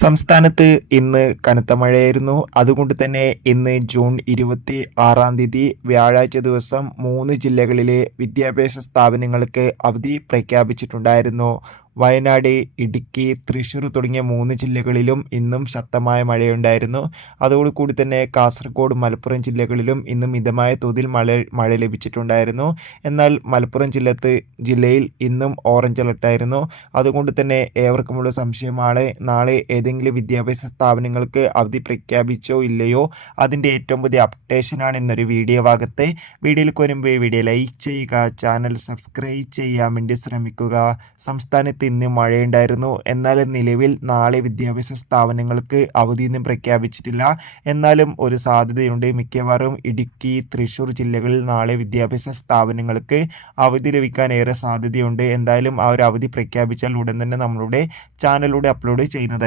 സംസ്ഥാനത്ത് ഇന്ന് കനത്ത മഴയായിരുന്നു. അതുകൊണ്ട് തന്നെ ഇന്ന് ജൂൺ 26 വ്യാഴാഴ്ച ദിവസം 3 ജില്ലകളിലെ വിദ്യാഭ്യാസ സ്ഥാപനങ്ങൾക്ക് അവധി പ്രഖ്യാപിച്ചിട്ടുണ്ടായിരുന്നു. വയനാട്, ഇടുക്കി, തൃശ്ശൂർ തുടങ്ങിയ 3 ജില്ലകളിലും ഇന്നും ശക്തമായ മഴയുണ്ടായിരുന്നു. അതോടുകൂടി തന്നെ കാസർഗോഡ്, മലപ്പുറം ജില്ലകളിലും ഇന്നും മിതമായ തോതിൽ മഴ ലഭിച്ചിട്ടുണ്ടായിരുന്നു. എന്നാൽ മലപ്പുറം ജില്ലയിൽ ഇന്നും ഓറഞ്ച് അലർട്ടായിരുന്നു. അതുകൊണ്ട് തന്നെ ഏവർക്കുമുള്ള സംശയമാണ്, നാളെ ഏതെങ്കിലും വിദ്യാഭ്യാസ സ്ഥാപനങ്ങൾക്ക് അവധി പ്രഖ്യാപിച്ചോ ഇല്ലയോ, അതിൻ്റെ ഏറ്റവും പുതിയ അപ്ഡേഷനാണ് ഇന്നൊരു വീഡിയോ ഭാഗത്ത്. വീഡിയോയിലേക്ക് വരുമ്പോൾ വീഡിയോ ലൈക്ക് ചെയ്യുക, ചാനൽ സബ്സ്ക്രൈബ് ചെയ്യാൻ വേണ്ടി ശ്രമിക്കുക. സംസ്ഥാനത്ത് ഇന്ന് മഴയുണ്ടായിരുന്നു. എന്നാൽ നിലവിൽ നാളെ വിദ്യാഭ്യാസ സ്ഥാപനങ്ങൾക്ക് അവധിയൊന്നും പ്രഖ്യാപിച്ചിട്ടില്ല. എന്നാലും ഒരു സാധ്യതയുണ്ട്. മിക്കവാറും ഇടുക്കി, തൃശ്ശൂർ ജില്ലകളിൽ നാളെ വിദ്യാഭ്യാസ സ്ഥാപനങ്ങൾക്ക് അവധി ലഭിക്കാൻ ഏറെ സാധ്യതയുണ്ട്. എന്തായാലും ആ ഒരു അവധി പ്രഖ്യാപിച്ചാൽ ഉടൻ തന്നെ നമ്മളുടെ ചാനലിലൂടെ അപ്ലോഡ് ചെയ്യുന്നതായിരിക്കും.